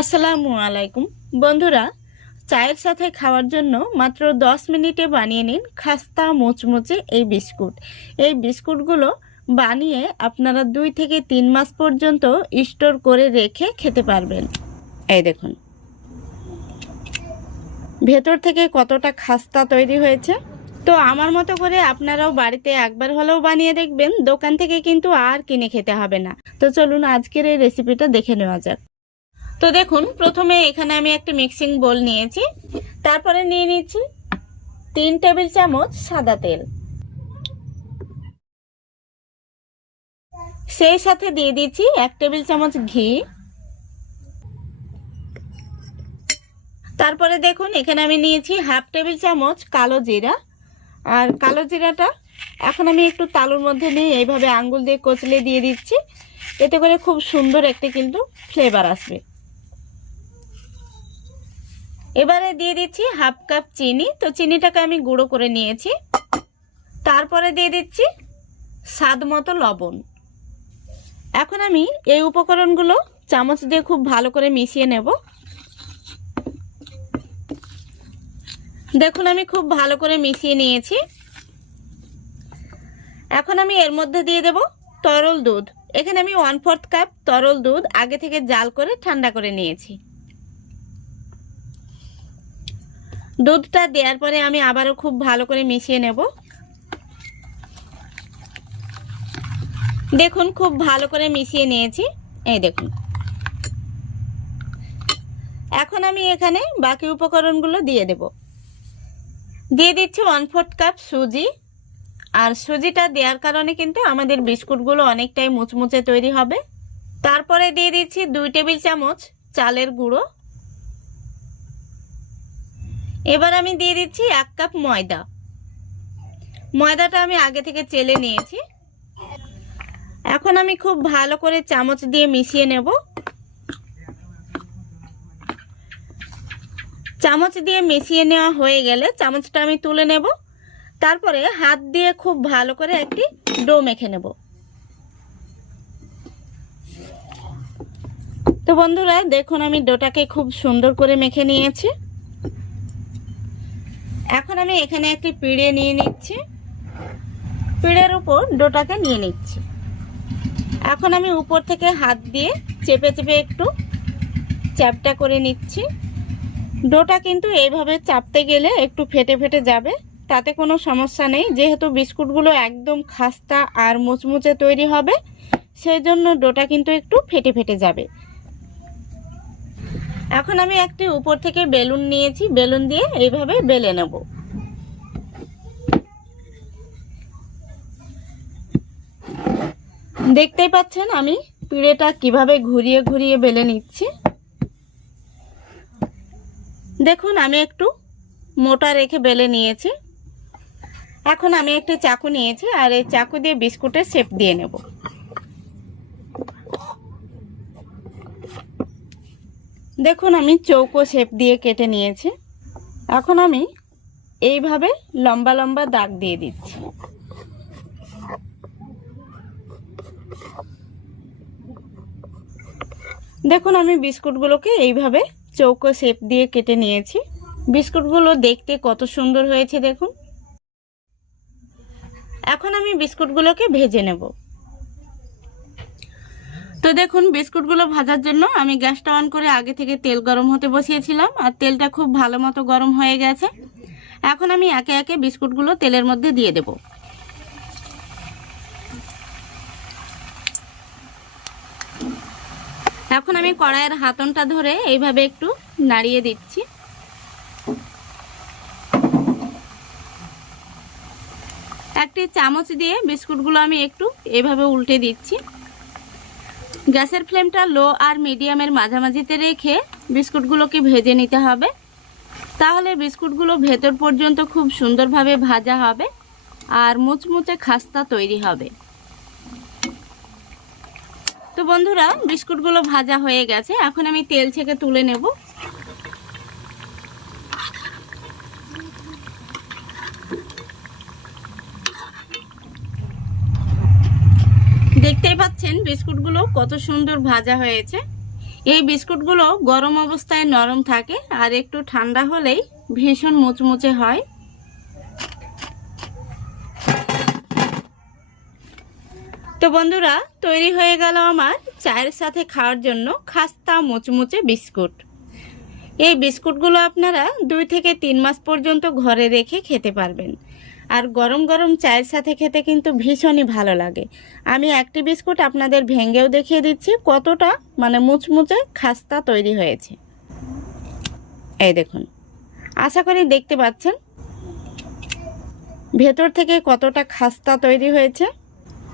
আসসালামু আলাইকুম বন্ধুরা, চায়ের সাথে খাওয়ার জন্য মাত্র 10 মিনিটে বানিয়ে নিন খাস্তা মুচমুচে এই বিস্কুট। এই বিস্কুটগুলো বানিয়ে আপনারা 2 থেকে 3 মাস পর্যন্ত স্টোর করে রেখে খেতে পারবেন। এই দেখুন ভেতর থেকে কতটা খাস্তা তৈরি হয়েছে। তো আমার মতো করে আপনারাও বাড়িতে একবার হলেও বানিয়ে দেখবেন, দোকান থেকে কিন্তু আর কিনে খেতে হবে না। তো চলুন আজকের এই রেসিপিটা দেখে নেওয়া যাক। তো দেখুন, প্রথমে এখানে আমি একটা মিক্সিং বোল নিয়েছি, তারপরে নিয়ে নিচ্ছি 3 টেবিল চামচ সাদা তেল, সেই সাথে দিয়ে দিচ্ছি 1 টেবিল চামচ ঘি। তারপরে দেখুন এখানে আমি নিয়েছি হাফ টেবিল চামচ কালো জিরা, আর কালো জিরাটা এখন আমি একটু তালুর মধ্যে নিয়ে এইভাবে আঙ্গুল দিয়ে কচলে দিয়ে দিচ্ছি, এতে করে খুব সুন্দর একটা কিন্তু ফ্লেভার আসবে। এবারে দিয়ে দিচ্ছি হাফ কাপ চিনি, তো চিনিটাকে আমি গুঁড়ো করে নিয়েছি। তারপরে দিয়ে দিচ্ছি স্বাদ মতো লবণ। এখন আমি এই উপকরণগুলো চামচ দিয়ে খুব ভালো করে মিশিয়ে নেব। দেখুন আমি খুব ভালো করে মিশিয়ে নিয়েছি। এখন আমি এর মধ্যে দিয়ে দেব তরল দুধ। এখানে আমি 1/4 কাপ তরল দুধ আগে থেকে জাল করে ঠান্ডা করে নিয়েছি। দুধটা দেওয়ার পরে আমি আবারও খুব ভালো করে মিশিয়ে নেব। দেখুন খুব ভালো করে মিশিয়ে নিয়েছি, এই দেখুন। এখন আমি এখানে বাকি উপকরণগুলো দিয়ে দেব। দিয়ে দিচ্ছি 1/4 কাপ সুজি, আর সুজিটা দেওয়ার কারণে কিন্তু আমাদের বিস্কুটগুলো অনেকটাই মুচমুচে তৈরি হবে। তারপরে দিয়ে দিচ্ছি 2 টেবিল চামচ চালের গুঁড়ো। এবার আমি দিয়ে দিচ্ছি 1 কাপ ময়দা। ময়দাটা আমি আগে থেকে চেলে নিয়েছি। এখন আমি খুব ভালো করে চামচ দিয়ে মিশিয়ে নেব। চামচ দিয়ে মিশিয়ে নেওয়া হয়ে গেলে চামচটা আমি তুলে নেব। তারপরে হাত দিয়ে খুব ভালো করে একটি ডো মেখে নেব। তো বন্ধুরা দেখুন আমি ডোটাকে খুব সুন্দর করে মেখে নিয়েছি। এখন আমি এখানে একটি পিঁড়ে নিয়ে নিচ্ছি, পিঁড়ের উপর ডোটাকে নিয়ে নিচ্ছি। এখন আমি উপর থেকে হাত দিয়ে চেপে চেপে একটু চ্যাপটা করে নিচ্ছি। ডোটা কিন্তু এইভাবে চাপতে গেলে একটু ফেটে ফেটে যাবে, তাতে কোনো সমস্যা নেই, যেহেতু বিস্কুটগুলো একদম খাস্তা আর মুচমুচে তৈরি হবে, সেই জন্য ডোটা কিন্তু একটু ফেটে ফেটে যাবে। এখন আমি একটি উপর থেকে বেলুন নিয়েছি, বেলুন দিয়ে এইভাবে বেলে নেব। দেখতেই পাচ্ছেন আমি পিঁড়েটা কিভাবে ঘুরিয়ে ঘুরিয়ে বেলে নিচ্ছি। দেখুন আমি একটু মোটা রেখে বেলে নিয়েছি। এখন আমি একটি চাকু নিয়েছি, আর এই চাকু দিয়ে বিস্কুটের শেপ দিয়ে নেব। দেখুন আমি চৌকো শেপ দিয়ে কেটে নিয়েছি। এখন আমি এইভাবে লম্বা লম্বা দাগ দিয়ে দিচ্ছি। দেখুন আমি বিস্কুটগুলোকে এইভাবে চৌকো শেপ দিয়ে কেটে নিয়েছি। বিস্কুটগুলো দেখতে কত সুন্দর হয়েছে দেখুন। এখন আমি বিস্কুটগুলোকে ভেজে নেব। তো দেখুন বিস্কুটগুলো ভাজার জন্য আমি গ্যাসটা অন করে আগে থেকে তেল গরম হতে বসিয়েছিলাম, আর তেলটা খুব ভালো মতো গরম হয়ে গেছে। এখন আমি একে একে বিস্কুটগুলো তেলের মধ্যে দিয়ে দেব। এখন আমি কড়াইয়ের হাতনটা ধরে এইভাবে একটু নাড়িয়ে দিচ্ছি। একটি চামচ দিয়ে বিস্কুটগুলো আমি একটু এভাবে উল্টে দিচ্ছি। গ্যাসের ফ্লেমটা লো আর মিডিয়ামের মাঝামাঝিতে রেখে বিস্কুটগুলোকে ভেজে নিতে হবে, তাহলে বিস্কুটগুলো ভেতর পর্যন্ত খুব সুন্দরভাবে ভাজা হবে আর মুচমুচে খাস্তা তৈরি হবে। তো বন্ধুরা বিস্কুটগুলো ভাজা হয়ে গেছে, এখন আমি তেল থেকে তুলে নেব। দেখতেই পাচ্ছেন বিস্কুটগুলো কত সুন্দর ভাজা হয়েছে। এই বিস্কুটগুলো গরম অবস্থায় নরম থাকে আর একটু ঠান্ডা হলেই ভীষণ মুচমুচে হয়। তো বন্ধুরা, তৈরি হয়ে গেল আমার চায়ের সাথে খাওয়ার জন্য খাস্তা মুচমুচে বিস্কুট। এই বিস্কুটগুলো আপনারা 2 থেকে 3 মাস পর্যন্ত ঘরে রেখে খেতে পারবেন। আর গরম গরম চায়ের সাথে খেতে কিন্তু ভীষণই ভালো লাগে। আমি একটি বিস্কুট আপনাদের ভেঙেও দেখিয়ে দিচ্ছি কতটা মুচমুচে খাস্তা তৈরি হয়েছে। এই দেখুন, আশা করি দেখতে পাচ্ছেন ভেতর থেকে কতটা খাস্তা তৈরি হয়েছে।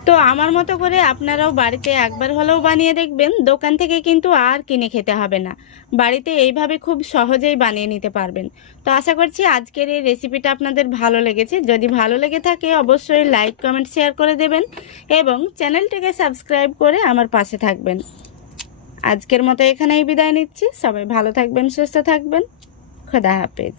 তো আমার মতো করে আপনারাও বাড়িতে একবার হলেও বানিয়ে দেখবেন। দোকান থেকে কিন্তু আর কিনে খেতে হবে না, বাড়িতে এইভাবে খুব সহজেই বানিয়ে নিতে পারবেন। তো আশা করছি আজকের এই রেসিপিটা আপনাদের ভালো লেগেছে। যদি ভালো লেগে থাকে অবশ্যই লাইক কমেন্ট শেয়ার করে দেবেন এবং চ্যানেলটিকে সাবস্ক্রাইব করে আমার পাশে থাকবেন। আজকের মতো এখানেই বিদায় নিচ্ছি। সবাই ভালো থাকবেন, সুস্থ থাকবেন। খোদা হাফেজ।